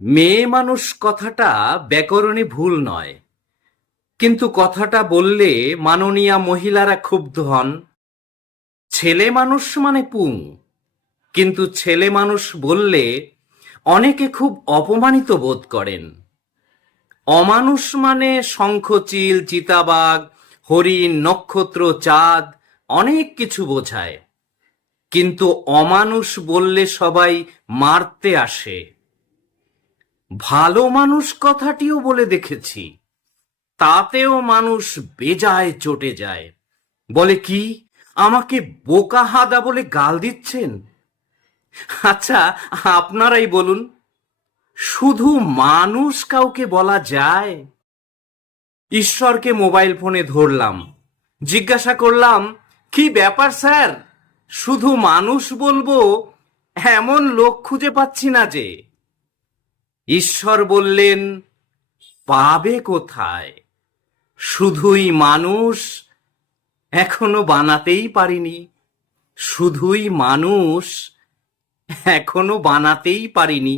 মেয়ে মানুষ কথাটা ব্যাকরণে ভুল নয়, কিন্তু কথাটা বললে মাননীয়া মহিলারা ক্ষুব্ধ হন। ছেলে মানুষ মানে পুং, কিন্তু ছেলে মানুষ বললে অনেকে খুব অপমানিত বোধ করেন। অমানুষ মানে শঙ্খ, চিল, চিতাবাঘ, হরিণ, নক্ষত্র, চাঁদ, অনেক কিছু বোঝায়। কিন্তু অমানুষ বললে সবাই মারতে আসে। ভালো মানুষ কথাটিও বলে দেখেছি, তাতেও মানুষ বেজায় চটে যায়। বলে কি, আমাকে বোকা হাদা বলে গাল দিচ্ছেন? আচ্ছা, আপনারাই বলুন, শুধু মানুষ কাউকে বলা যায়? ঈশ্বরকে মোবাইল ফোনে ধরলাম, জিজ্ঞাসা করলাম, কি ব্যাপার স্যার, শুধু মানুষ বলবো এমন লোক খুঁজে পাচ্ছি না যে। ঈশ্বর বললেন, পাবে কোথায়, শুধুই মানুষ এখনো বানাতেই পারিনি। শুধুই মানুষ এখনো বানাতেই পারিনি।